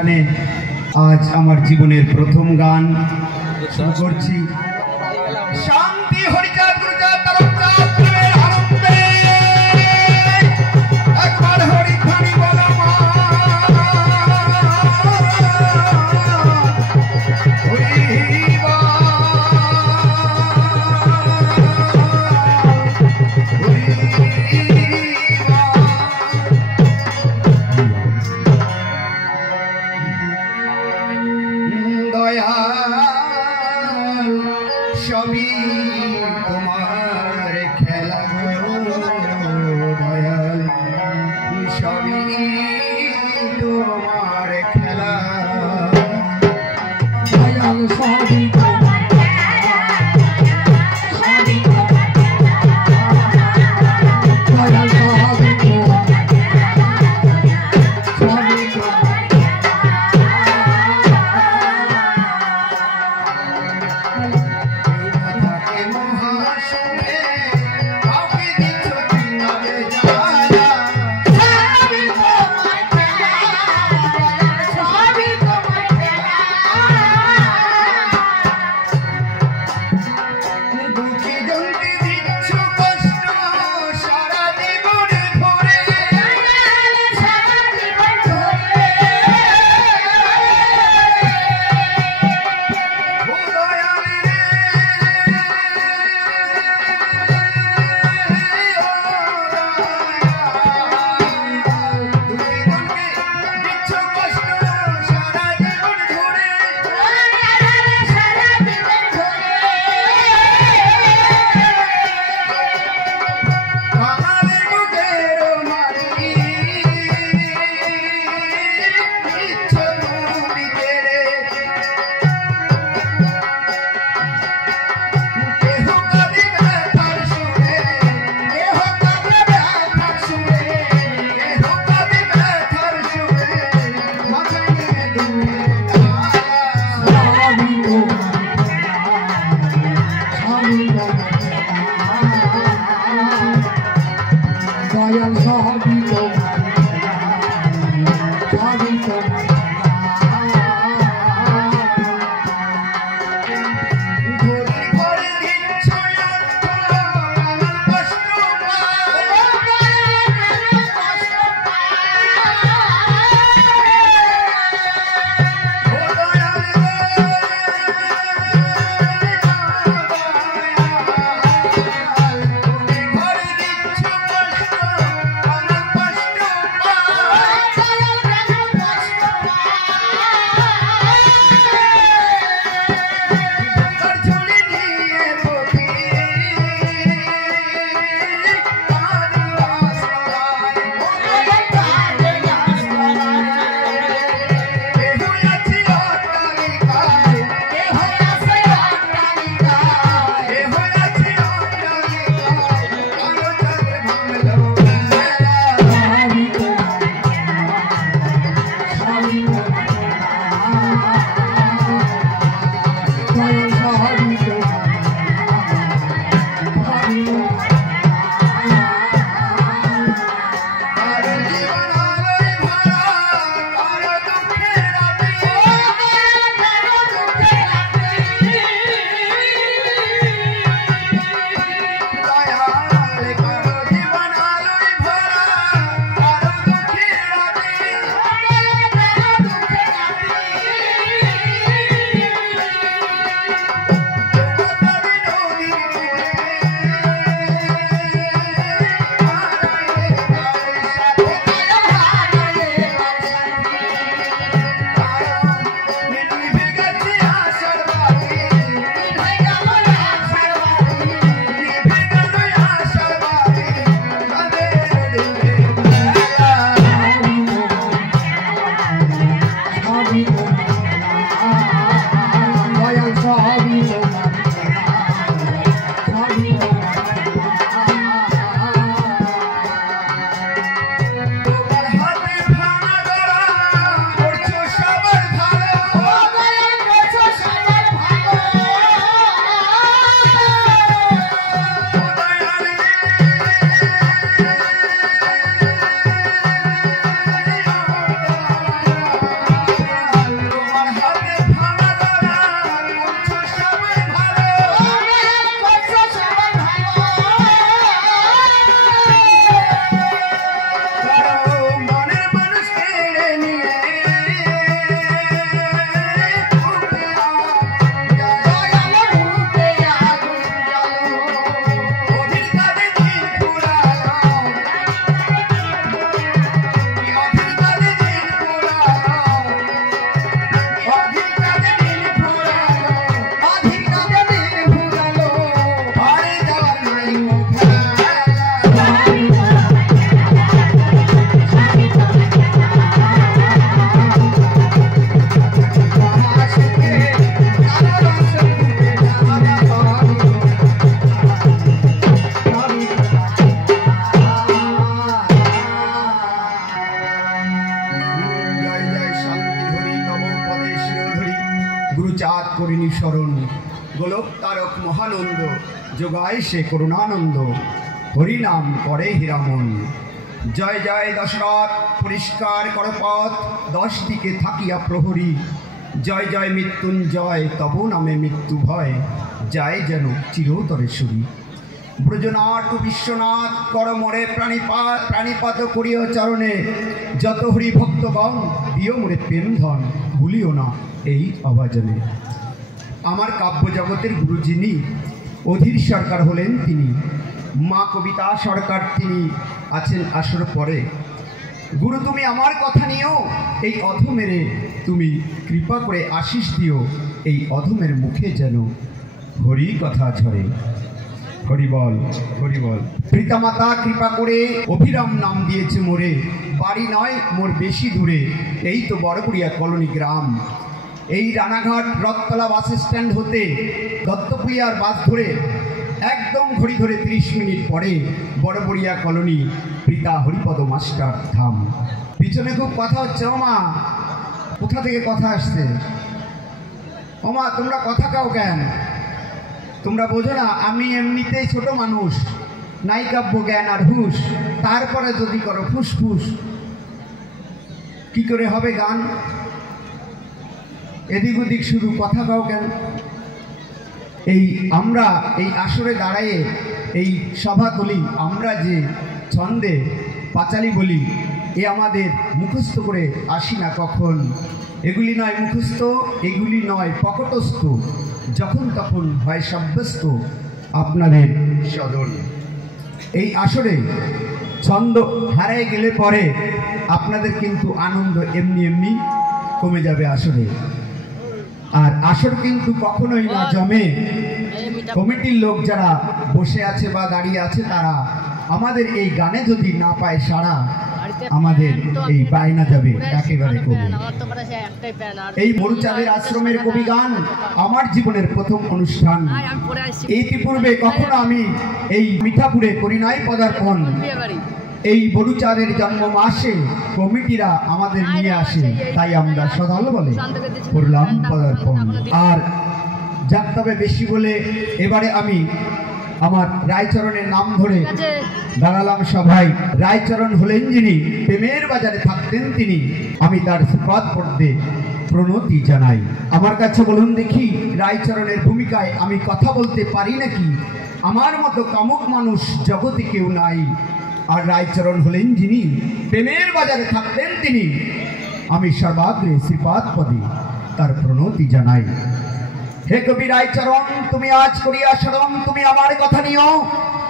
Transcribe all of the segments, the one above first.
অনুষ্ঠানে আজ আমার জীবনের প্রথম গান শুরু করছি। শান্তি হরিচাঁদ গুরুচাঁদ তারকচাঁদ প্রেমের আনন্দে একবার হরিখানি বলো মা, হরিবা দয়াল গুরুচাঁদ করিনি স্মরণ, গোলক তারক মহানন্দ, যোগায় সে করুণানন্দ, হরিনাম করে হীরামন। জয় জয় দশরথ, পরিষ্কার কর পথ, 10 দিকে থাকিয়া প্রহরী। জয় জয় মৃত্যুঞ্জয়, তব নামে মৃত্যু ভয়, যায় যেন চিরতরে সুরী। ব্রজনাথ বিশ্বনাথ, কর মোরে প্রাণীপাত করিও চরণে, যত হরি ভক্তগণ দিও মোরে প্রেম ধন, ভুলিও না এই অভাজনে। আমার কাব্য জগতের গুরু যিনি, অধীর সরকার হলেন তিনি, মা কবিতা সরকার তিনি আছেন আসর পরে। গুরু তুমি আমার কথা নিও, এই অধমেরে তুমি কৃপা করে আশিস দিও, এই অধমের মুখে যেন হরি কথা ঝরে। হরিবল হরিবল। পিতামাতা কৃপা করে অভিরাম নাম দিয়েছে মোরে, বাড়ি নয় মোর বেশি দূরে, এই তো বড়বুড়িয়া কলোনি গ্রাম। এই রানাঘাট রথতলা বাস স্ট্যান্ড হতে দত্তপুরিয়ার বাস ধরে একদম ঘড়ি ধরে 30 মিনিট পরে বড়বুড়িয়া কলোনি পিতা হরিপদ মাস্টার ধাম। পিছনে খুব কথা হচ্ছে। ওমা, কোথা থেকে কথা আসছে? ওমা, তোমরা কথা কাও কেন? তোমরা বোঝো না আমি এমনিতেই ছোট মানুষ, নাই কাব্য জ্ঞান আর হুশ, তারপরে যদি করো ফুসফুস, কি করে হবে গান? এদিক ওদিক শুধু কথা কাও কেন? এই আমরা এই আসরে দাঁড়ায়ে এই সভা তুলি, আমরা যে ছন্দে পাঁচালি বলি, এ আমাদের মুখস্থ করে আসি না কখন। এগুলি নয় মুখস্থ, এগুলি নয় পকটস্থ, যখন তখন হয় সাব্যস্ত আপনাদের সদর। এই আসরে ছন্দ হারায় গেলে পরে আপনাদের কিন্তু আনন্দ এমনি এমনি কমে যাবে আসরে। আর আসর কিন্তু কখনোই না জমে। কমিটির লোক যারা বসে আছে বা দাঁড়িয়ে আছে, তারা আমাদের এই গানে যদি না পায় সাড়া, আমাদের এই বায়না যাবে একেবারে কমে। এই মরুচাঁদের আশ্রমের কবি গান আমার জীবনের প্রথম অনুষ্ঠান। ইতিপূর্বে কখনো আমি এই মিঠাপুরে করি নাই পদার্পণ। এই মরুচাঁদের জন্ম মাসে কমিটিরা আমাদের নিয়ে আসে, তাই আমরা সদল বলে করলাম পদার্পণ। আর যাক, তবে বেশি বলে এবারে আমি আমার রায়চরণের নাম ধরে দাঁড়ালাম সভায়। রায়চরণ হলেন যিনি, প্রেমের বাজারে থাকতেন তিনি, আমি তার সুপাত পড়তে প্রণতি জানাই। আমার কাছে বলুন দেখি, রায়চরণের ভূমিকায় আমি কথা বলতে পারি নাকি? আমার মতো কামুক মানুষ জগতে কেউ নাই। আর রায়চরণ হলেন যিনি, প্রেমের বাজারে থাকতেন তিনি, আমি সর্বাগ্রে শ্রীপাদ পদে তার প্রণতি জানাই। হে কবি রায়চরণ, তুমি আজ করিয়া শরণ, তুমি আমার কথা নিও,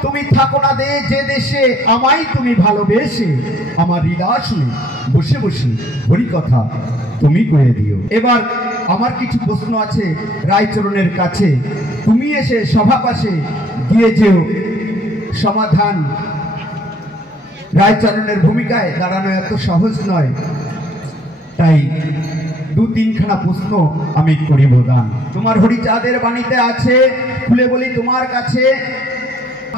তুমি থাকো না যে দেশে, আমায় তুমি ভালোবেসে, আমার হৃদয় শুনে বসে বসে হরি কথা তুমি কয়ে দিও। এবার আমার কিছু প্রশ্ন আছে রায়চরণের কাছে, তুমি এসে সভা পাশে দিয়ে যেও সমাধান। রায়চরণের ভূমিকায় দাঁড়ানো এত সহজ নয়, তাই 2-3খানা প্রশ্ন আমি করিব দান। তোমার হরিচাঁদের বাণীতে আছে, খুলে বলি তোমার কাছে,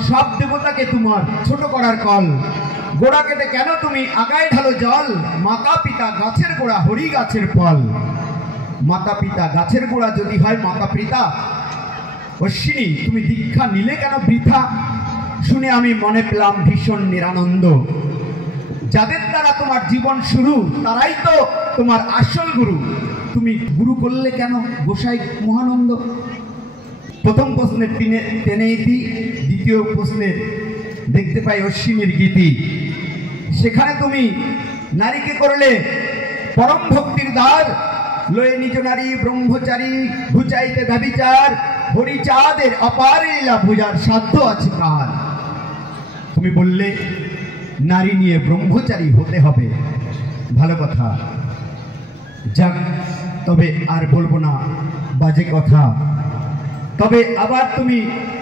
সব দেবতাকে তোমার ছোট করার কল, গোড়া কেটে কেন তুমি আগায় ঢালো জল, মাতা পিতা গাছের গোড়া হরি গাছের ফল। মাতা পিতা গাছের গোড়া যদি হয় মাতা পিতা, অশ্বিনী তুমি দীক্ষা নিলে কেন বৃথা? শুনে আমি মনে পেলাম ভীষণ নিরানন্দ, যাদের দ্বারা তোমার জীবন শুরু তারাই তো তোমার আসল গুরু, তুমি গুরু করলে কেন গোসাই মহানন্দ? প্রথম প্রশ্নের টেনে ইতি, দ্বিতীয় প্রশ্নের দেখতে পাই অশ্বিনীর গীতি। সেখানে তুমি নারীকে করলে পরম ভক্তির দ্বার, লয়ে নিজ নারী ব্রহ্মচারী, ভুচাইতে ব্যভিচার, হরিচাঁদের অপার লীলা ভুজার সাধ্য আছে কার? তুমি বললে নারী নিয়ে ব্রহ্মচারী হতে হবে, ভালো কথা, যাক, তবে আর বলবো না বাজে কথা। তবে আবার তুমি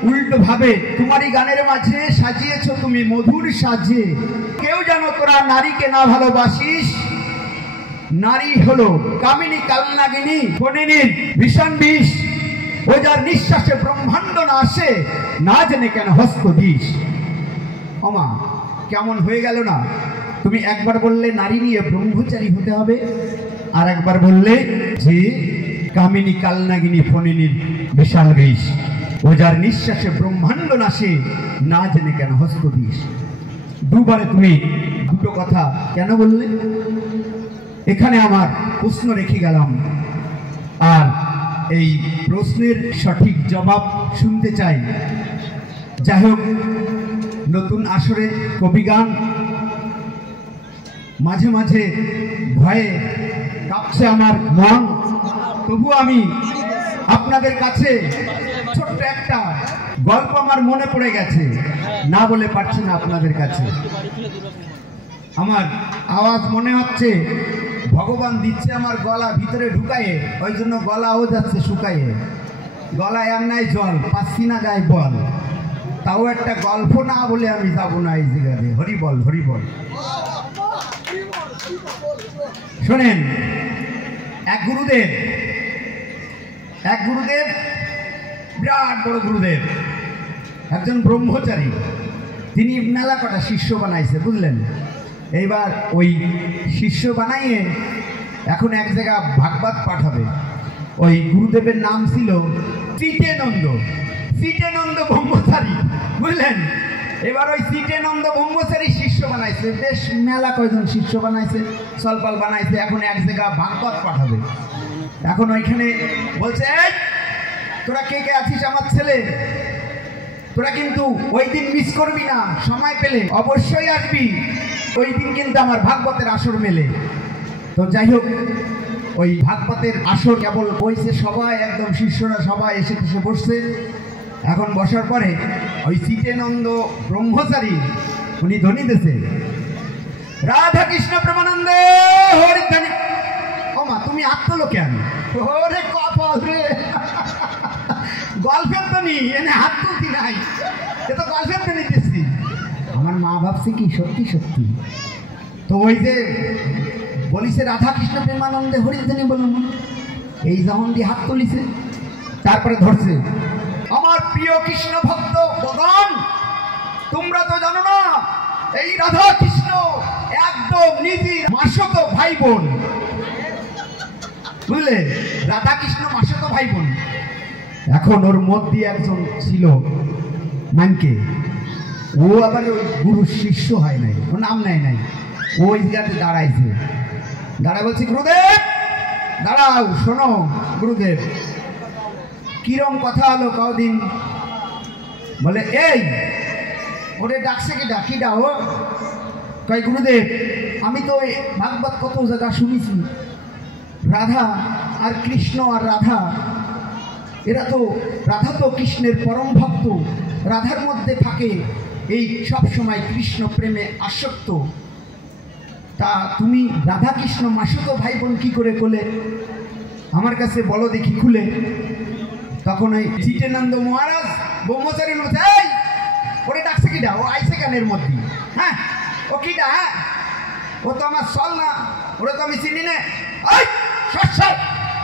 উল্টো ভাবে তোমারই গানের মাঝে সাজিয়েছ তুমি মধুর সাজে, কেউ জানো তোরা নারীকে না ভালোবাসিস, নারী হলো কামিনী কালনাগিনী ফণিনীর ভীষণ বিষ, ও যার নিঃশ্বাসে ব্রহ্মাণ্ড না আসে, না জেনে কেন হস্ত দিস। ওমা, কেমন হয়ে গেল না? তুমি একবার বললে নারী নিয়ে ব্রহ্মচারী হতে হবে, আর একবার বললে যে কামিনী কালনাগিনী ফণিনীর বিশাল বেশ, ও যার নিঃশ্বাসে ব্রহ্মাণ্ড নাশে, না জেনে কেন হস্ত দিস। দুবারে তুমি দুটো কথা কেন বললে? এখানে আমার প্রশ্ন রেখে গেলাম, আর এই প্রশ্নের সঠিক জবাব শুনতে চাই। যাই হোক, নতুন আসরে কবিগান, মাঝে মাঝে ভয়ে কাঁপছে আমার মন, তবু আমি আপনাদের কাছে ছোট্ট একটা গল্প আমার মনে পড়ে গেছে, না বলে পারছি না আপনাদের কাছে। আমার আওয়াজ মনে হচ্ছে ভগবান দিচ্ছে আমার গলা ভিতরে ঢুকায়ে, ওই জন্য গলাও যাচ্ছে শুকায়ে। গলায় আর নাই জল, পাচ্ছি না গায়ে বল, তাও একটা গল্প না বলে আমি যাবো না এই জায়গাতে। হরি বল, হরি বল। শোনেন, এক গুরুদেব, বিরাট বড় গুরুদেব, একজন ব্রহ্মচারী, তিনি মেলা কটা শিষ্য বানাইছে, বুঝলেন। এইবার ওই শিষ্য বানাইয়ে এখন এক জায়গা ভাগবত পাঠাবে। ওই গুরুদেবের নাম ছিল চিতেনন্দ ব্রহ্মচারী, বুঝলেন। এবার ওই চিতেনন্দ ব্রহ্মচারী শিষ্য বানাইছে, বেশ মেলা কয়জন শিষ্য বানাইছে, সলপাল বানাইছে। এখন এক জায়গা ভাগবত পাঠাবে। এখন ওইখানে বলছে, তোরা কে কে আছিস আমার ছেলে, তোরা কিন্তু ওই দিন মিস করবি না, সময় পেলে অবশ্যই আসবি, ওই দিন কিন্তু আমার ভাগবতের আসর মেলে। তো যাই হোক, ওই ভাগবতের আসর কেবল বইছে, সবাই একদম শিষ্যরা সবাই এসে বসছে। এখন বসার পরে ওই চিতেনন্দ ব্রহ্মচারী উনি ধ্বনি দিয়েছে, রাধা কৃষ্ণ প্রেমানন্দে হরি ধ্বনি। ও মা, তুমি আত্মলো কেন? ওরে কপাল রে, গল্পের তো নি এনে হাত তুলতি নাই, এ তো গল্পের তো নিতেছি। আমার মা ভাবছে কি সত্যি সত্যি। তো ওই যে বলিছে রাধা কৃষ্ণ প্রেমানন্দে হরিধ্বনি বলুন, এই যখন দিয়ে হাত তুলিছে, তারপরে ধরছে, আমার প্রিয় কৃষ্ণ ভক্ত ভগবান, তোমরা তো জানো না এই রাধা কৃষ্ণ একদম নিজের মাসতো ভাই বোন, বুঝলে, রাধা কৃষ্ণ মাসতো ভাই বোন। এখন ওর মধ্যে একজন ছিল মানকে, ও আবার ওই গুরু শিষ্য হয় নাই, ও নাম নেয় নাই, ওই জায়গাতে দাঁড়াইছে। দাঁড়া বলছি, গুরুদেব দাঁড়াও, শোনো গুরুদেব, কিরম কথা হলো কদিন? বলে, এই ওরে ডাকছে কিডা ও? কয়, গুরুদেব আমি তো ভাগবত কত জায়গা শুনেছি, রাধা আর কৃষ্ণ আর রাধা, রাধা তো কৃষ্ণের পরম ভক্ত, রাধার মধ্যে থাকে এই সব সময় কৃষ্ণ প্রেমে আসক্ত। তা তুমি রাধা কৃষ্ণ মাসুতো ভাই বোন কি করে করলে? আমার কাছে বলো দেখি খুলে। তখন ওই চিতেনন্দ মহারাজ ব্রহ্মচারী বলছে, এই ওরে ডাকছে কিডা? ও আইসে গানের মধ্যে, হ্যাঁ ও কিডা? হ্যাঁ ও তো আমার চল না, ওরে তো আমি চিনি না, ওই সর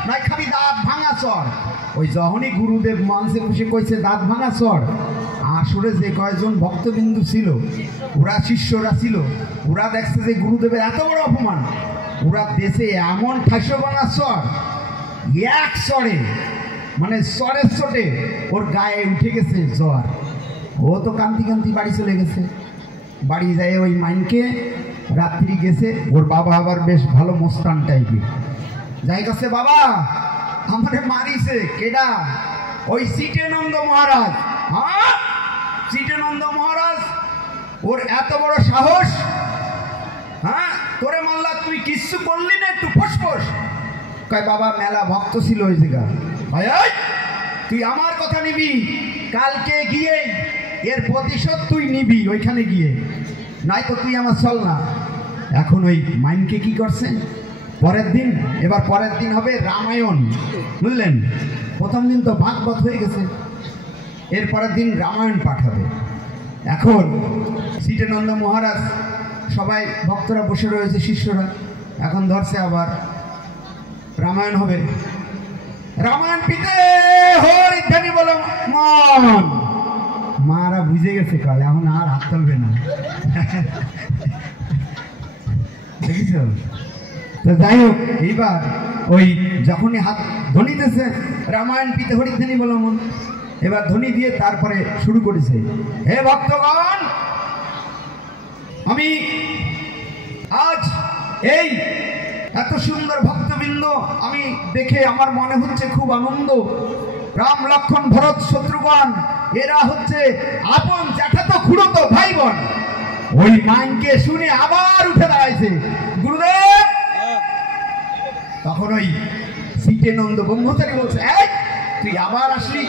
নয় খাবি দাঁত ভাঙা চর। ওই যখনই গুরুদেব মঞ্চে বসে কইছে দাঁত ভাঙা চর, আসরে যে কয়েকজন ভক্তবিন্দু ছিল, ওরা শিষ্যরা ছিল, ওরা দেখছে যে গুরুদেবের এত বড় অপমান, ওরা দেশে এমন ঠাসো ভাঙা চর, এক চরে মানে চরের চোটে ওর গায়ে উঠে গেছে জ্বর। ও তো কান্তি বাড়ি চলে গেছে। বাড়ি যায় ওই মাইনকে রাত্রি গেছে, ওর বাবা আবার বেশ ভালো মোস্তান টাইপের, যাই গেছে, বাবা আমারে মারিছে। কেডা? ওই চিতেনন্দ মহারাজ। হ্যাঁ, চিতেনন্দ মহারাজ, ওর এত বড় সাহস, হ্যাঁ তোরে মাল্লা, তুই কিচ্ছু করলি না, একটু ফসফস। কয়, বাবা মেলা ভক্ত ছিল ওই জায়গা। ভাই তুই আমার কথা নিবি, কালকে গিয়ে এর প্রতিশোধ তুই নিবি ওইখানে গিয়ে, নাই তো তুই আমার চল না। এখন ওই মাইনকে কি করছেন, পরের দিন হবে রামায়ণ, বুঝলেন। প্রথম দিন তো ভাগবত হয়ে গেছে, এর পরের দিন রামায়ণ পাঠাবে। এখন চিতেনন্দ মহারাজ, সবাই ভক্তরা বসে রয়েছে, শিষ্যরা, এখন ধরছে আবার রামায়ণ হবে। রামায়ণ পিতে হরিধ্বনি বলো মন, মারা বুঝে গেছে কাল, এখন আর হাত তুলবে না, দেখিস। তো যাই হোক, এইবার ওই যখনই হাত ধ্বনি দিয়েছে রামায়ণ পিতে হরিধ্বনি বলো মন, এবার ধ্বনি দিয়ে তারপরে শুরু করেছে, হে ভক্তগণ, আমি আজ এই এত সুন্দর ভক্তবৃন্দ আমি দেখে আমার মনে হচ্ছে খুব আনন্দ। রাম লক্ষ্মণ ভরত শত্রুঘ্ন এরা হচ্ছে আপন জ্যাঠাতো খুড়তো ভাই বোন। ওই মাইনকে শুনে আবার উঠে দাঁড়াইছে গুরুদেব। তখন ওই সীতেনন্দ ব্রহ্মচারী বলছে, এই তুই আবার আসলি?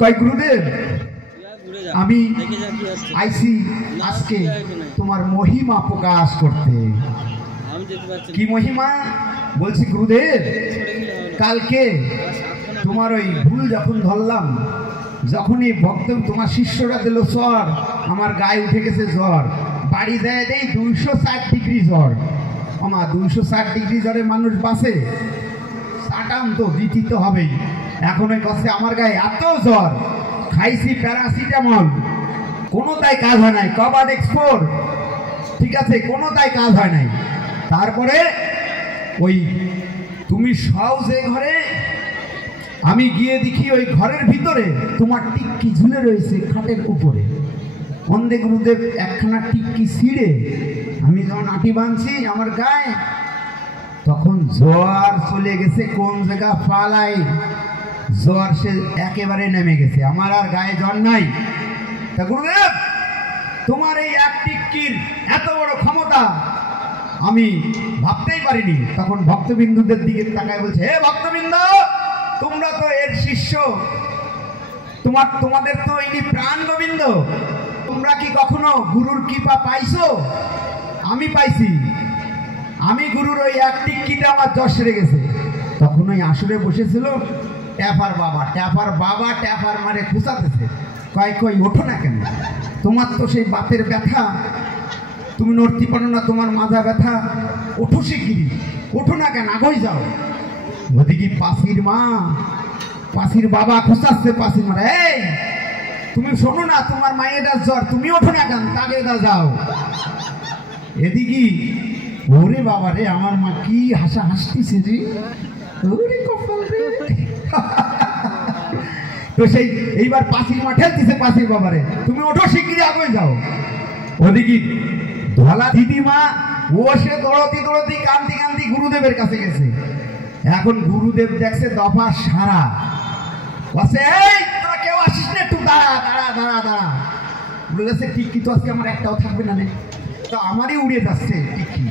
কয় গুরুদেব আমি আইসি আজকে তোমার মহিমা প্রকাশ করতে। কি মহিমা? বলছি গুরুদেব কালকে তোমার ওই ভুল যখন ধরলাম, যখনই ভক্ত তোমার শিষ্যরা দিল জ্বর, আমার গায়ে উঠে গেছে জ্বর, বাড়ি যায় দেই 260 ডিগ্রি জ্বর। আমার 260 ডিগ্রি জ্বরে মানুষ বাঁচে, সাটান তো দিতে তো হবেই। এখন ওই কাছে আমার গায়ে এত জ্বর, খাইছি প্যারাসিটামল, কোনোটাই কাজ হয় নাই, কবাড এক্সপোর ঠিক আছে, কোনোটাই কাজ হয় নাই। তারপরে ওই তুমি সব যে ঘরে, আমি গিয়ে দেখি ওই ঘরের ভিতরে তোমার টিক্কি ঝুলে রয়েছে খাটের উপরে। বন্দে গুরুদেব একখানা টিক্কি ছিঁড়ে আমি যখন আটি বাঁধছি আমার গায়ে, তখন জ্বর চলে গেছে কোন জায়গা পালাই, জ্বর সে একেবারে নেমে গেছে, আমার আর গায়ে জ্বর নাই। তা গুরুদেব তোমার এই এক টিক্কির এত বড় ক্ষমতা আমি ভাবতেই পারিনি। তখন ভক্তবিন্দুদের দিকে তাকায় বলছে, হে ভক্তবৃন্দ, তোমরা তো এর শিষ্য, তোমাদের তো ইনি প্রাণ গোবিন্দ, তোমরা কি কখনো গুরুর কৃপা পাইছো? আমি পাইছি। আমি গুরুর ওই এক টিক্কিতে আমার জ্বর সেরে গেছে। তখন ওই আসরে বসেছিল ট্যাপার বাবা ট্যাপার মারে খুঁচাতেছে, কই ওঠো না কেন? তোমার তো সেই বাতের ব্যথা, তুমি নড়তে পারো না, তোমার মাজা ব্যথা, ওঠো শিগগিরি, ওঠো না কেন, আগোই যাও। ওদিকে পাশির মা, পাশির বাবা খুঁচাচ্ছে পাশির মা, এই তুমি শোনো না, তোমার মায়ের জ্বর, তুমি ওঠো না কেন, তাকে যাও। এদিকে ওরে বাবা রে, আমার মা কি হাসা হাসতেছে রে, ওরে কপাল রে। তো সেই এইবার পাশির মা ঠেলতেছে পাশির বাবারে, তুমি ওঠো শিগগিরি, আগে যাও। ওদিকে ধলা দিদিমা ও সে দৌড়তি কান্দি গুরুদেবের কাছে গেছে। এখন গুরুদেব দেখছে দফা সারা, বসে এই তোরা কেউ আসিস না, একটু দাঁড়া। বলেছে টিক্কি তো আজকে আমার একটাও থাকবে না, তো আমারই উড়ে যাচ্ছে টিক্কি,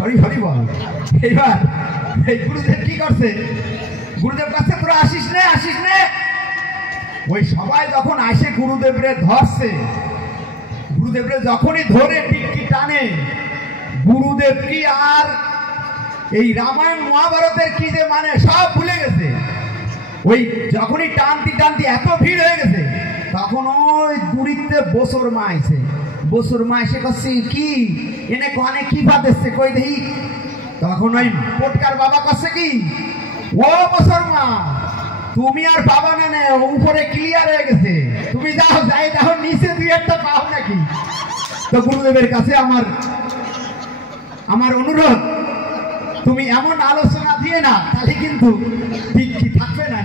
হরি বল। এইবার এই গুরুদেব কি করছে, গুরুদেব কাছে তোরা আসিস নে। ওই সবাই যখন আসে গুরুদেবরে ধরছে, গুরুদেবরে যখনই ধরে টিক্কি টানে, গুরুদেব কি আর এই রামায়ণ মহাভারতের কি যে মানে সব ভুলে গেছে। ওই যখনই টানতি এত ভিড় হয়ে গেছে, তখন ওই দূরিতে বছর মা এসে করছে কি এনে কনে কি পাতেছে কই দেখি। তখন ওই পটকার বাবা করছে কি, ও বছর মা তুমি আর বাবা না উপরে ক্লিয়ার হয়ে গেছে, তুমি যাও যাই দেখো নিচে দুই একটা পাও নাকি। তো গুরুদেবের কাছে আমার অনুরোধ, তুমি এমন আলোচনা দিয়ে না, তাহলে কিন্তু ঠিক থাকবে না।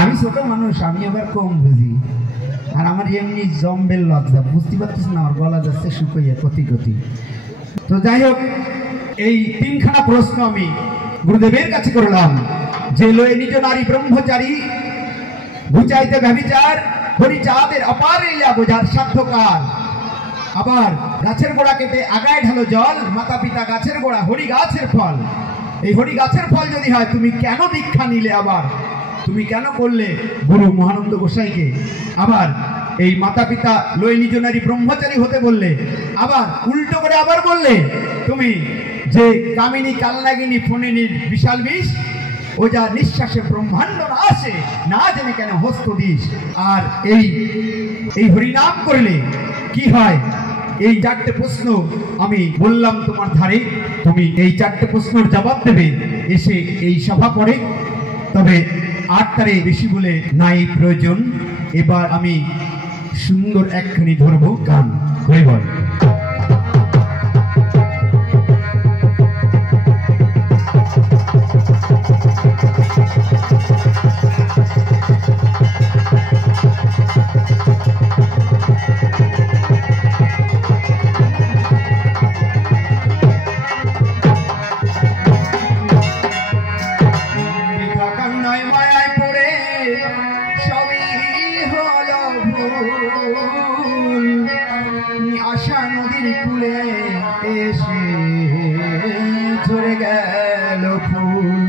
আমি ছোট মানুষ, আমি আবার কম বুঝি, আর আমার এমনি জম্বেল লজ্জা, বুঝতে পারছিস না, আমার গলা যাচ্ছে শুকিয়ে কতি। তো যাই হোক, এই তিনখানা প্রশ্ন আমি গুরুদেবের কাছে করলাম, যে লয়ে নিজ নারী ব্রহ্মচারী বুঝাইতে ব্যভিচার, হরিচাঁদের অপার লীলা বোঝার সাধ্যকার। আবার গাছের গোড়া কেটে আগায় ঢালো জল, মাতা পিতা গাছের গোড়া, হরি গাছের ফল। এই হরি গাছের ফল যদি হয়, তুমি কেন দীক্ষা নিলে, আবার তুমি কেন করলে গুরু মহানন্দ গোসাইকে? আবার এই মাতা পিতা লয়ে নিজ নারী ব্রহ্মচারী হতে বললে, আবার উল্টো করে আবার বললে তুমি যে কামিনী কালনাগিনী ফণিনীর বিশাল বিষ, ও যা নিঃশ্বাসে ব্রহ্মাণ্ড না আসে, না জেনে কেন হস্ত দিস। আর এই হরিনাম করলে কি হয়? এই চারটে প্রশ্ন আমি বললাম তোমার ধারে, তুমি এই চারটে প্রশ্নের জবাব দেবে এসে এই সভা পড়ে। তবে আর তারে বেশি বলে নাই প্রয়োজন, এবার আমি সুন্দর একখানি ধরবো গান, হয়ে বল। ফুল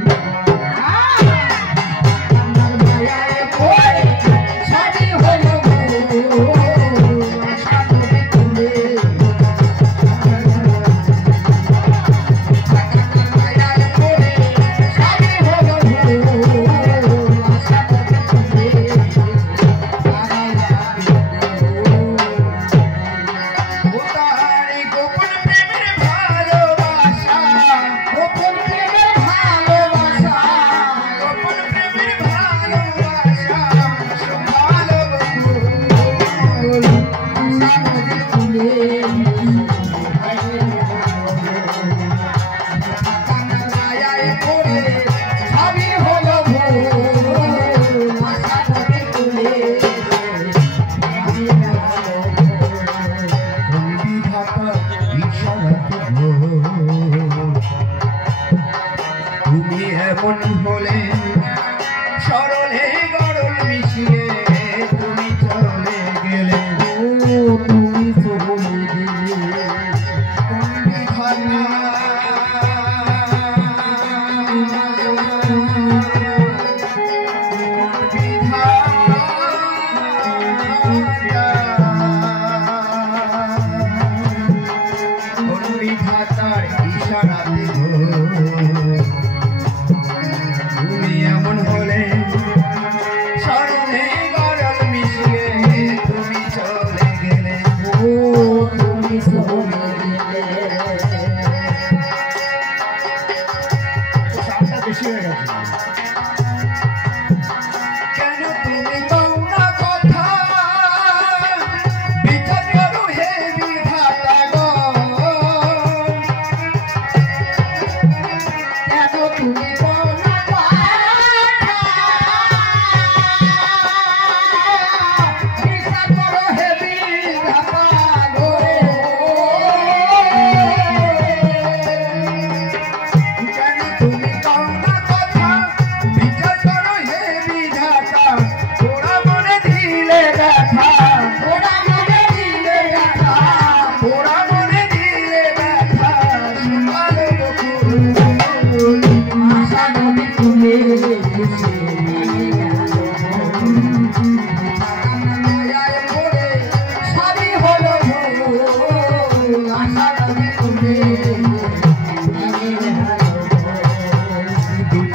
তুমি এমন হলে সরলে গরল মিশিয়ে তুমি চলে গেলে তুমি চলে গেলে বিধাতার ইশারাতে তুমি এমন হলে সরলে গরল মিশিয়ে তুমি চলে গেলে তুমি চলে গেলে সাতটা বেশি হয়ে গেছে কেন তুমি পাও না কথা বিচার করো হে বিধাতা গো কেন তুমি পাও না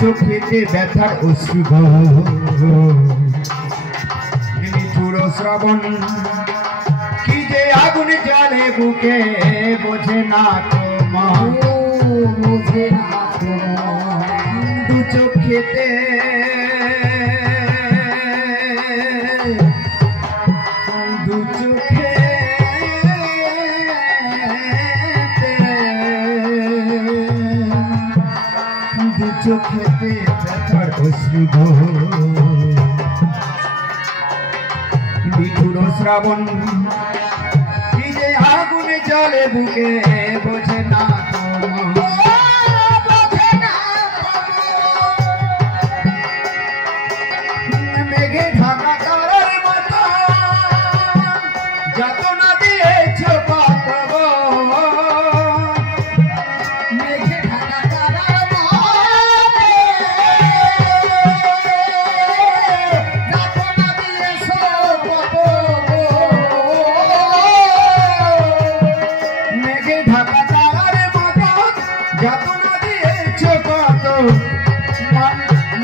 চোখেতে ব্যথার অশ্রু নিঠুর শ্রাবণ কি যে আগুন জ্বলে বুকে বোঝে না তোমার বোঝে না দু চোখেতে দু চোখে চোখেতে ব্যথার অশ্রু নিঠুর শ্রাবণ কি যে আগুনে জ্বলে বুকে বোঝে না মেঘে ঢাকা তারার মতো যত না দিয়েছ পাতব মেঘে ঢাকা তারার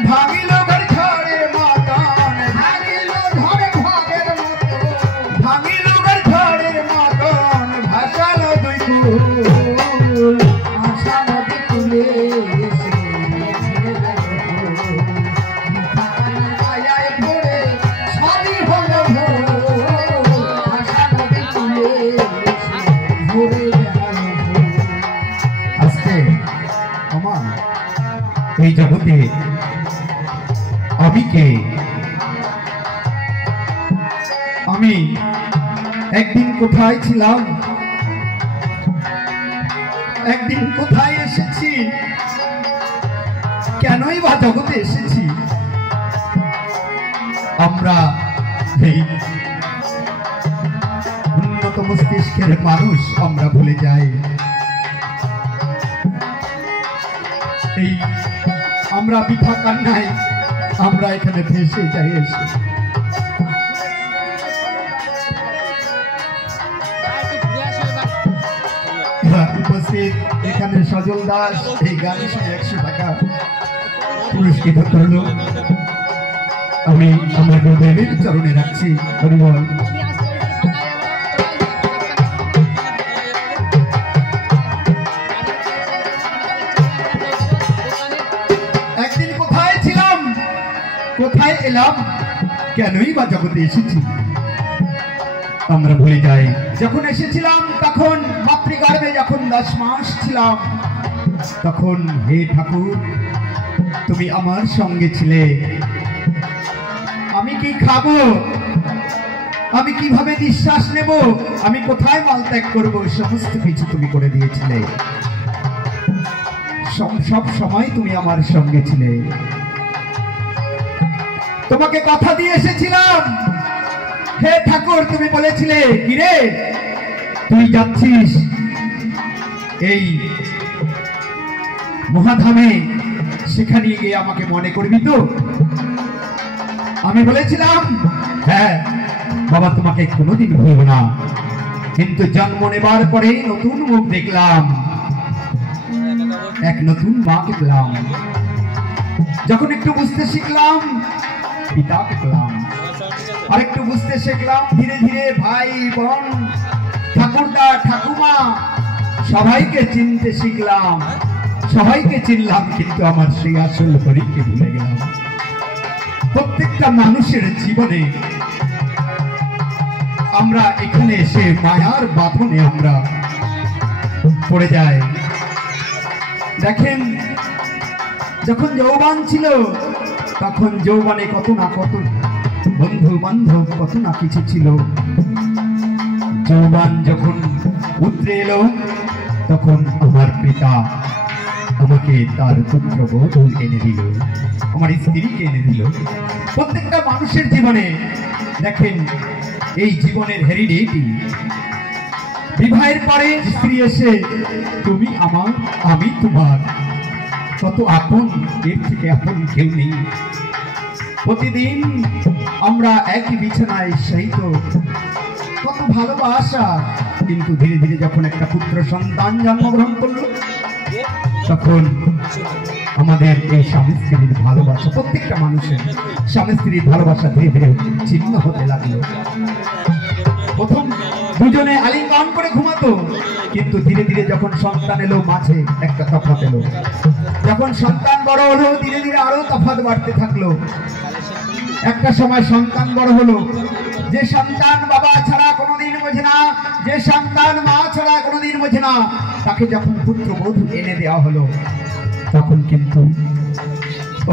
ভাঙিল ঘর ঝড়ের মতন ভাঙিল ঘরে ভাগের মতো ভাঙিল ঘর ঝড়ের মতন ভাসাল দুই ফুল আশা নদী তুলে আয়ায় পড়ে সবই হলো আশা নদী তুলে ভরে আজকে আমার এই জগতে আমি কে আমি একদিন কোথায় ছিলাম একদিন কোথায় এসেছি কেনই বা জগতে এসেছি আমরা এই উন্নত মস্তিষ্কের মানুষ আমরা ভুলে যাই এই আমরা বৃথা কান্নায় আমরা এখানে ভেসে যাই এসে। উপস্থিত এখানে সজল দাস এই গান শুনে 100 টাকা পুরস্কৃত করলো। আমি আমার গুরুদেবের চরণে রাখছি। হরিবল। একদিন কোথায় ছিলাম, কোথায় এলাম, কেনই বা জগতে এসেছি আমরা ভুলে যাই। যখন এসেছিলাম তখন মাতৃগর্ভে যখন 10 মাস ছিলাম, তখন হে ঠাকুর তুমি আমার সঙ্গে ছিলে। আমি কি খাবো, আমি কিভাবে নিঃশ্বাস নেব, আমি কোথায় মাল ত্যাগ করবো, সমস্ত কিছু তুমি করে দিয়েছিলে। সব সময় তুমি আমার সঙ্গে ছিলে। তোমাকে কথা দিয়ে এসেছিলাম, হে ঠাকুর তুমি বলেছিলে কিরে তুই যাচ্ছিস এই মহাধামে, সেখানে গিয়ে আমাকে মনে করবি তো? আমি বলেছিলাম হ্যাঁ বাবা তোমাকে কোনোদিন ভুলব না। কিন্তু জন্ম নেবার পরে নতুন মুখ দেখলাম, এক নতুন মা দেখলাম। যখন একটু বুঝতে শিখলাম পিতা দেখলাম, আর একটু বুঝতে শিখলাম ধীরে ধীরে ভাই বোন ঠাকুরদা ঠাকুমা সবাইকে চিনতে শিখলাম, সবাইকে চিনলাম। কিন্তু আমার সেই আসল হরিকে ভুলে গেলাম। প্রত্যেকটা মানুষের জীবনে আমরা এখানে এসে মায়ার বাঁধনে আমরা পড়ে যাই। দেখেন যখন যৌবন ছিল তখন যৌবনে কত না কত বন্ধু বান্ধব, কত না কিছু ছিল। যৌবন যখন উতরে এলো তখন আমার পিতা আমাকে তার পুত্রবধূ এনে দিল, আমার স্ত্রীকে এনে দিল। প্রত্যেকটা মানুষের জীবনে দেখেন এই জীবনের হেরিডিটি, বিবাহের পরে স্ত্রী এসে তুমি আমার আমি তোমার, কত আপন, এর থেকে আপন কেউ নেই। প্রতিদিন আমরা একই বিছানায় শয়িত, কত ভালোবাসা। কিন্তু ধীরে ধীরে যখন একটা পুত্র সন্তান জন্মগ্রহণ করলো তখন আমাদের এই স্বামী স্ত্রীর ভালোবাসা, প্রত্যেকটা মানুষের স্বামী স্ত্রীর ভালোবাসা ধীরে ধীরে ছিন্ন হতে লাগলো। প্রথম দুজনে আলিঙ্গন করে ঘুমাতো, কিন্তু ধীরে ধীরে যখন সন্তান এলো মাঝে একটা তফাৎ এলো। যখন সন্তান বড় হলো ধীরে ধীরে আরো তফাৎ বাড়তে থাকলো। একটা সময় সন্তান বড় হলো, যে সন্তান বাবা ছাড়া কোনোদিন বোঝে না, যে সন্তান মা ছাড়া কোনোদিন বোঝে না, তাকে যখন পুত্রবধূ এনে দেওয়া হলো তখন কিন্তু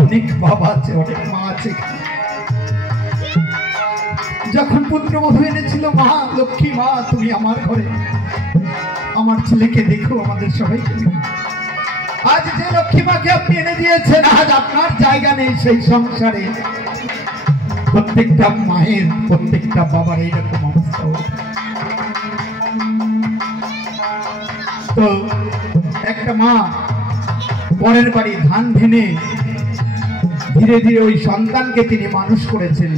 অনেক বাবা আছে, অনেক মা আছে। যখন পুত্রবধূ এনেছিল মা লক্ষ্মী মা তুমি আমার ঘরে, আমার ছেলেকে দেখো, আমাদের সবাইকে দেখো। আজ যে লক্ষ্মী মাকে আপনি এনে দিয়েছেন, আজ আপনার জায়গা নেই সেই সংসারে। প্রত্যেকটা মায়ের, প্রত্যেকটা বাবার এইরকম অবস্থা। তো একটা মা পরের বাড়ি ধান ভেনে ধীরে ধীরে ওই সন্তানকে তিনি মানুষ করেছেন।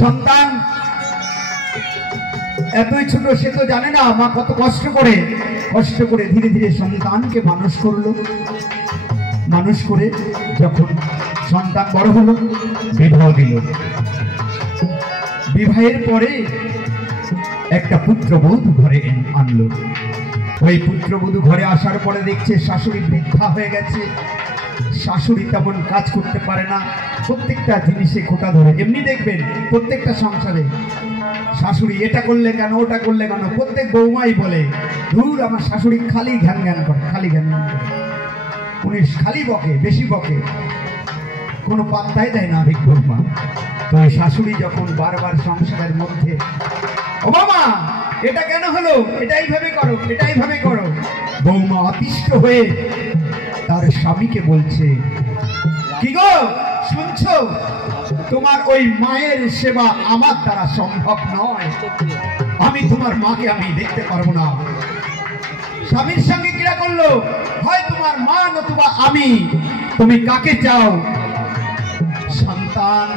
সন্তান এতই ছোট, সে তো জানে না মা কত কষ্ট করে ধীরে ধীরে সন্তানকে মানুষ করলো। মানুষ করে যখন সন্তান বড় হলো বিবাহ দিল। বিবাহের পরে একটা পুত্রবধূ ঘরে আনলো। ওই পুত্রবধূ ঘরে আসার পরে দেখছে শাশুড়ি বৃদ্ধা হয়ে গেছে, শাশুড়ি তেমন কাজ করতে পারে না, প্রত্যেকটা জিনিসে খোঁটা ধরে। এমনি দেখবেন প্রত্যেকটা সংসারে শাশুড়ি এটা করলে কেন, ওটা করলে কেন, প্রত্যেক বৌমাই বলে ধুর আমার শাশুড়ি খালি ঘ্যান ঘ্যান করে, খালি ঘ্যান ঘ্যান করে। উনি খালি বকে, বেশি বকে, কোনো পাত্তাই দেয় না অধিক বৌমা। তো শাশুড়ি যখন বারবার সংসারের মধ্যে ও বাবা এটা কেন হলো, এটা এইভাবে করো, এটা এইভাবে করো, বৌমা অতিষ্ঠ হয়ে তার স্বামীকে বলছে কি গো শুনছো, তোমার ওই মায়ের সেবা আমার দ্বারা সম্ভব নয়, আমি তোমার মাকে আমি দেখতে পারবো না। স্বামীর সঙ্গে কিরা করলো, হয় তোমার মা নতুবা আমি, তুমি কাকে চাও? সন্তান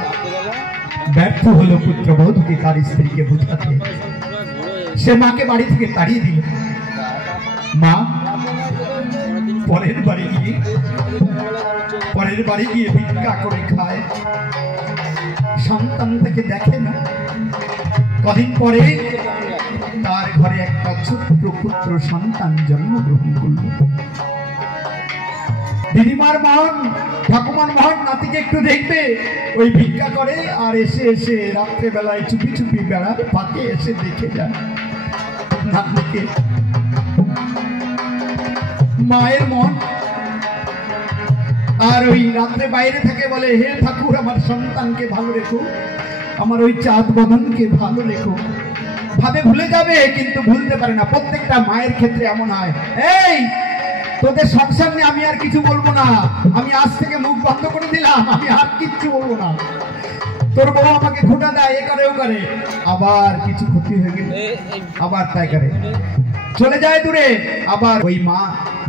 ব্যর্থ হলো পুত্রবধূকে তার স্ত্রীকে বোঝাতে। সে মাকে বাড়ি থেকে তাড়িয়ে দিল। মা পরের বাড়ি গিয়ে ভিক্ষা করে খায়, সন্তান থেকে দেখে না। কদিন পরে তার ঘরে একটা ছোট্ট পুত্র সন্তান জন্মগ্রহণ করল। দিদিমার মহন, ঠাকুমার মহন নাতিকে একটু দেখবে, ওই ভিক্ষা করে আর এসে রাত্রে বেলায় চুপি চুপি বেড়ার ফাঁকে এসে দেখে যায় নাতিকে। মায়ের মন আর ওই রাত্রে বাইরে থেকে বলে, হে ঠাকুর আমার সন্তানকে ভালো রেখো, আমার ওই চাঁদ বদনকে ভালো রেখো। ভাবে ভুলে যাবে কিন্তু ভুলতে পারে না। প্রত্যেকটা মায়ের ক্ষেত্রে এমন হয়। এই তোদের সংসার নিয়ে আমি আর কিছু বলবো না, আমি আজ থেকে মুখ বন্ধ করে দিলাম, আমি আর কিচ্ছু বলবো না। তোর বউ আমাকে খোটা দেয়, এ করে ও করে, আবার কিছু ক্ষতি হয়ে গেল আবার তাই করে চলে যায় দূরে। আবার ওই মা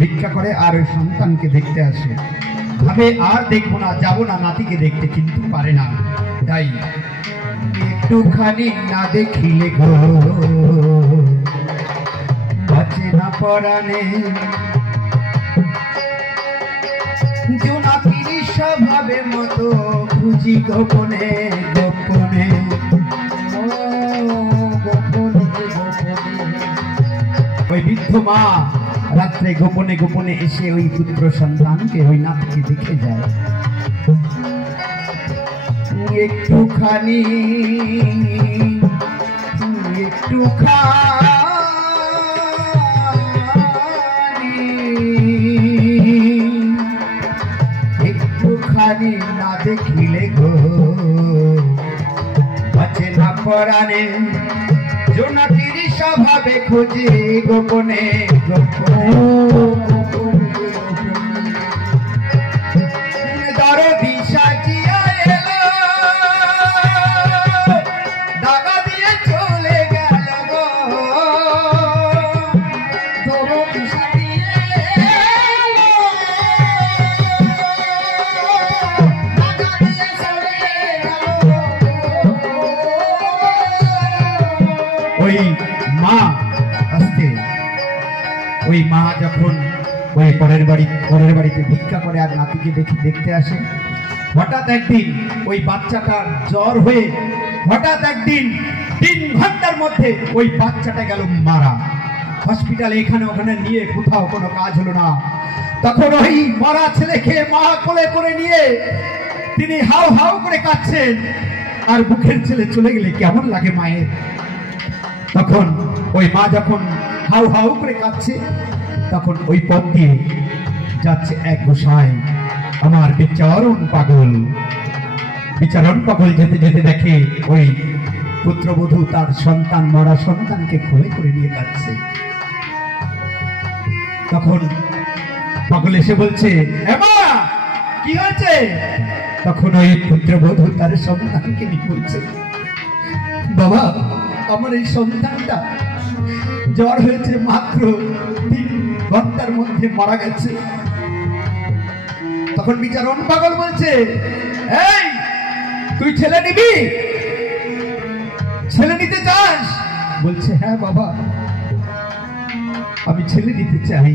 ভিক্ষা করে আর ওই সন্তানকে দেখতে আসে। ভাবে আর দেখবো না, যাবো না নাতিকে দেখতে, কিন্তু পারে না। তাই একটুখানি না দেখিলে গো বাঁচে না পরাণে, জোনাকির স্বভাবে মতো খুঁজি গোপনে গোপনে ওই বৃদ্ধ মা রাত্রে গোপনে গোপনে এসে ওই পুত্র সন্তানকে, ওই নাতিকে দেখে যায়। একটুখানি না দেখিলে গো বাঁচে না পরাণে, জোনাকির স্বভাবে খুঁজি গোপনে গোপনে। দরদি সাজিয়া এলো, দাগা দিয়ে চলে গেল গো। দরদি সাজিয়া এলো, দাগা দিয়ে চলে গেল। ওই মা আসতে, ওই মা যখন ওই পরের বাড়িতে ভিক্ষা করে আর নাতিকে দেখতে আসে, হঠাৎ একদিন ওই বাচ্চাটার জ্বর হয়ে, হঠাৎ একদিন 3 ঘন্টার মধ্যে ওই বাচ্চাটা গেল মারা। হসপিটালে এখানে ওখানে নিয়ে কোথাও কোনো কাজ হলো না। তখন ওই মরা ছেলেকে মা কোলে করে নিয়ে তিনি হাউ হাউ করে কাঁদছেন। আর বুকের ছেলে চলে গেলে কেমন লাগে মায়ের? তখন ওই মা যখন হাউ হাউ করে কাঁদছে, তখন ওই পথ দিয়ে যাচ্ছে এক গোসাই, আমার বিচারণ পাগল যেতে যেতে দেখে ওই পুত্রবধূ তার সন্তান, মরা সন্তানকে কোলে করে নিয়ে কাঁদছে। তখন পাগল এসে বলছে, মা কি হয়েছে? তখন ওই পুত্রবধূ তার সন্তানকে নিয়ে বলছে, বাবা আমার এই সন্তানটা জ্বর হয়েছে, মাত্র 3 ঘন্টার মধ্যে মারা গেছে। তখন বিচারণ পাগল বলছে, এই তুই ছেলে নিবি? ছেলে নিতে চাস? বলছে, হ্যাঁ বাবা আমি ছেলে নিতে চাই।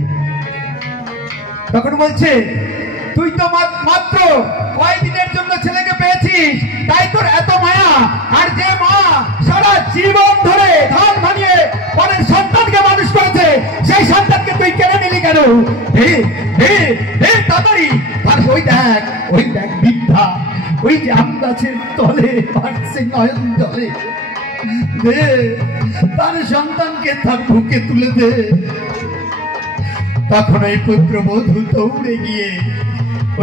তখন বলছে, তুই তো মাত্র কয়েকদিনের জন্য ছেলেকে পেয়েছিস, তাই তোর এত মায়া। আর যে মা সারা জীবন ধরে ধান ভানিয়ে পরের সন্তানকে মানুষ করেছে, সেই সন্তানকে তুই কেড়ে নিলি কেন? তাড়াতাড়ি। আর ওই দেখ বৃদ্ধা, ওই যে আম গাছের তলে পাটছে নয়ন জলে, দে তার সন্তানকে তার বুকে তুলে দে। তখন ওই পুত্রবধূ দৌড়ে গিয়ে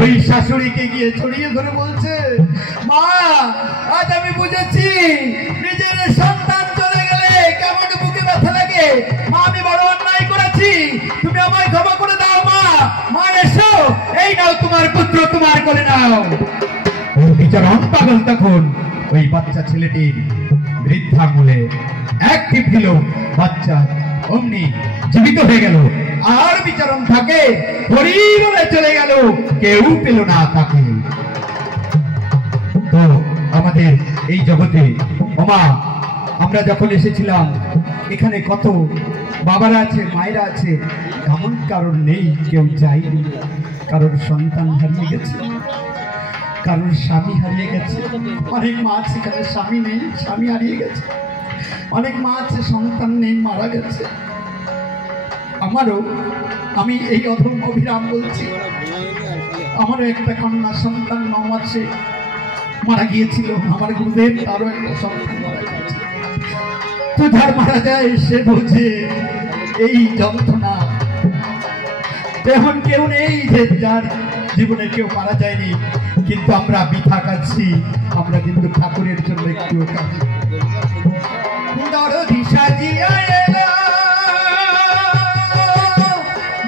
ওই শাশুড়িকে গিয়ে ছড়িয়ে ধরে বলছে, মা আজ আমি বুঝেছি নিজের সন্তান চলে গেলে কেমন বুকে ব্যথা লাগে। মা আমি বড় অন্যায় করেছি, তুমি আমায় ক্ষমা করে দাও। মা মা এসো, এই নাও তোমার পুত্র, তোমার কোলে নাও। বিচারণ পাগল তখন ওই বাচ্চা ছেলেটির বৃদ্ধাঙ্গুলে এক টিপ দিল, বাচ্চা অমনি জীবিত হয়ে গেল। আর বিচরণ থাকে হরি বলে চলে গেল, কেউ পেল না তাকে। তো আমাদের এই জগতে ওমা আমরা যখন এসেছিলাম এখানে কত বাবারা আছে, মায়েরা আছে, এমন কারণ নেই কেউ যায়নি। কারোর সন্তান হারিয়ে গেছে, কারোর স্বামী হারিয়ে গেছে। অনেক মা আছে এখানে স্বামী নেই, স্বামী হারিয়ে গেছে। অনেক মা আছে সন্তান নেই, মারা গেছে। আমারও, আমি এই অধম অভিরাম বলছি, আমারও একটা কন্যা সন্তান 9 মাসে মারা গিয়েছিল। আমার গুরুদেব তারও একটা সন্তান মারা গিয়েছিল। তো যার মারা যায় সে বোঝে এই যন্ত্রণা। এখন কেউ নেই যে যার জীবনে কেউ মারা যায়নি, কিন্তু আমরা বৃথা কাঁদছি। আমরা কিন্তু ঠাকুরের জন্য একটু কাঁদি। দরদি সাজিয়া এলো,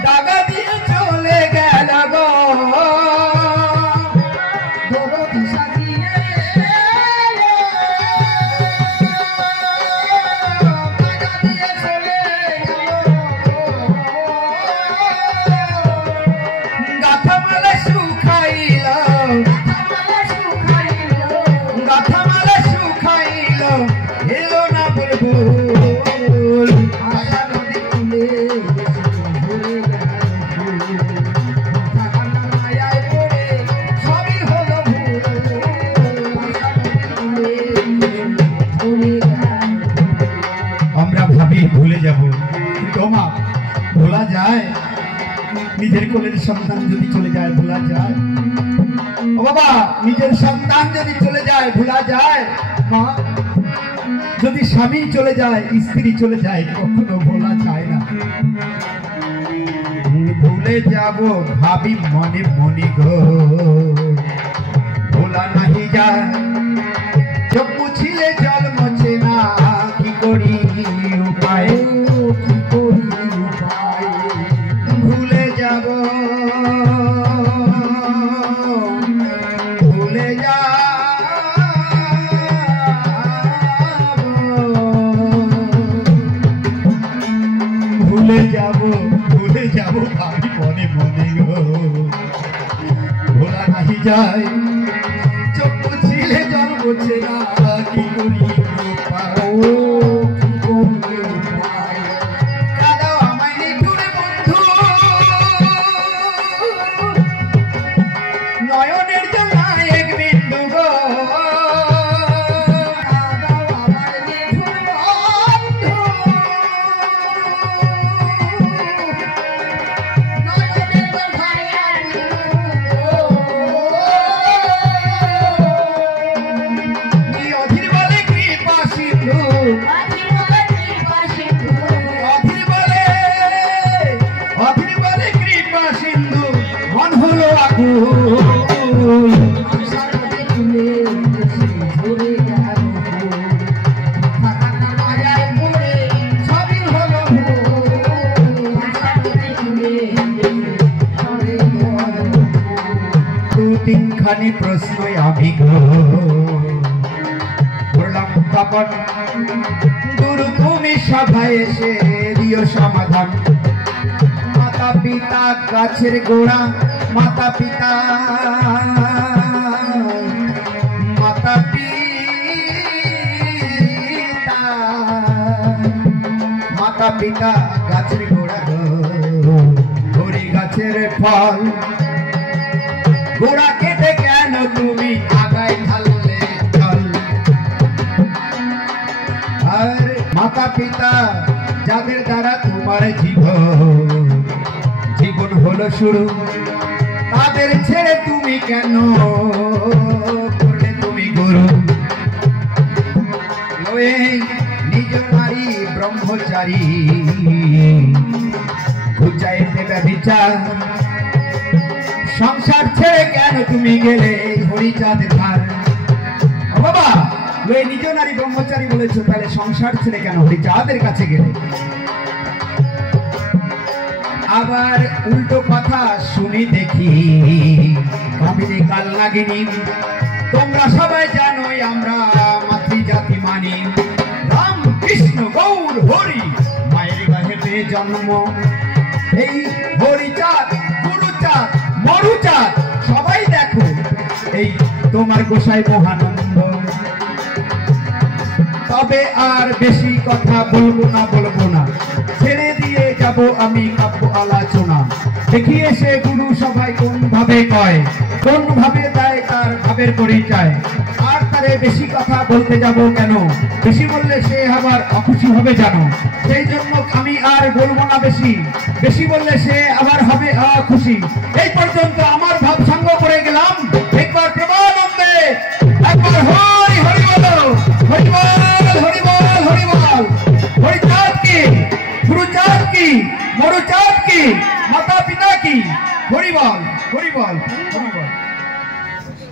দাগা দিয়ে চলে গেল গো। দরদি সাজিয়া এলো, দাগা দিয়ে চলে গেল। গাথামালা শুকাইল, গাথামালা শুকাইল, এলো না বুলবুল। আশা নদী তুলে ঘুরে গেল, মায়ায় পড়ে সবই হলো ভুল। আশা নদী তুলে ঘুরে গেল। আমরা ভাবি ভুলে যাব, কিন্তু মা ভোলা যায়? নিজের কোলের সন্তান যদি চলে যায় ভোলা যায়? ও বাবা, নিজের সন্তান যদি চলে যায় ভোলা যায়? মা, যদি স্বামী চলে যায়, স্ত্রী চলে যায়, কখনো ভোলা যায় না। ভুলে যাব ভাবি মনে মনে গো, ভোলা নাহি যায়। চোখ মুছিলে জল মোছে না, কি করি উপায়, কি করি উপায়। ভুলে যাব, ভুলে যাব, ভুলে যাব ভাবি মনে মনে গো, ভোলা নাহি যায়। চোখ মুছিলে জল মোছে না, কি করি উপায়, কি করি উপায়। কাঁদাও আমায় নিঠুরে বন্ধু, নয়নের জল এক বিন্দু গো। কাঁদাও আমায় নিঠুরে বন্ধু, নয়নের জল এক বিন্দু গো। কি অধীর বলে কৃপা সিন্ধু, অধীর বলে কৃপা সিন্ধু, অধীর বলে, অধীর বলে কৃপা সিন্ধু, মন হলো আকুল। আশা নদী তুলে ঘুরে গেল, থাকার মায়ায় পড়ে সবই হলো ভুল। আশা নদী তুলে ঘুরে গেল। 2-3 খানি প্রশ্ন আমি গো করলাম তখন, গুরু তুমি সভায় এসে দিও সমাধান। মাতা পিতা গাছের গোড়া, মাতা পিতা, মাতা পিতা, মাতা পিতা গাছের গোড়া গো, হরি গাছের ফল। গোড়া কেটে কেন তুমি আগায় ঢাললে জল? আর মাতা পিতা যাদের দ্বারা তোমার জীবন হলো শুরু, তাদের ছেড়ে তুমি কেন করলে তুমি গুরু? নিজ নারী ব্রহ্মচারী, ঘুচাইতে ব্যভিচার। সংসার ছেড়ে কেন তুমি গেলে হরিচাঁদ ধার? ও বাবা, ওই নিজ নারী ব্রহ্মচারী বলেছো, তাহলে সংসার ছেড়ে কেন হরিচাঁদের কাছে গেলে? আবার উল্টো কথা শুনি দেখি, কামিনী কাল নাগিনী। তোমরা সবাই জানোই আমরা মাতৃজাতি মানি। রাম কৃষ্ণ গৌর হরি, মায়ের গায়ে হবে জন্ম। এই হরিচাঁদ, গুরুচাঁদ, মরুচাঁদ সবাই দেখো এই তোমার গোসাই মহানন্দ। তবে আর বেশি কথা বলবো না, ছেড়ে দিয়ে যাব আমি কাব্য আলোচনা। দেখিয়ে সে গুরু সভায় কোন ভাবে কয়, কোন ভাবে দেয় তার ভাবের পরিচয়। আর তারে বেশি কথা বলতে যাব কেন, বেশি বললে সে আবার অখুশি হবে জানো। সেই জন্য আমি আর বলবো না বেশি, বেশি বললে সে আবার হবে অখুশি। এই পর্যন্ত আমার ভাব সঙ্গ করে গেলাম, একবার প্রমানন্দে একবার হরি হরি বলো, হরি বল হরি বল হরি বল। হরিচাঁদ কি, গুরুচাঁদ কি, মরুচাঁদ কি, মাতা পিতা কি, হরি বল হরি বল হরি বল।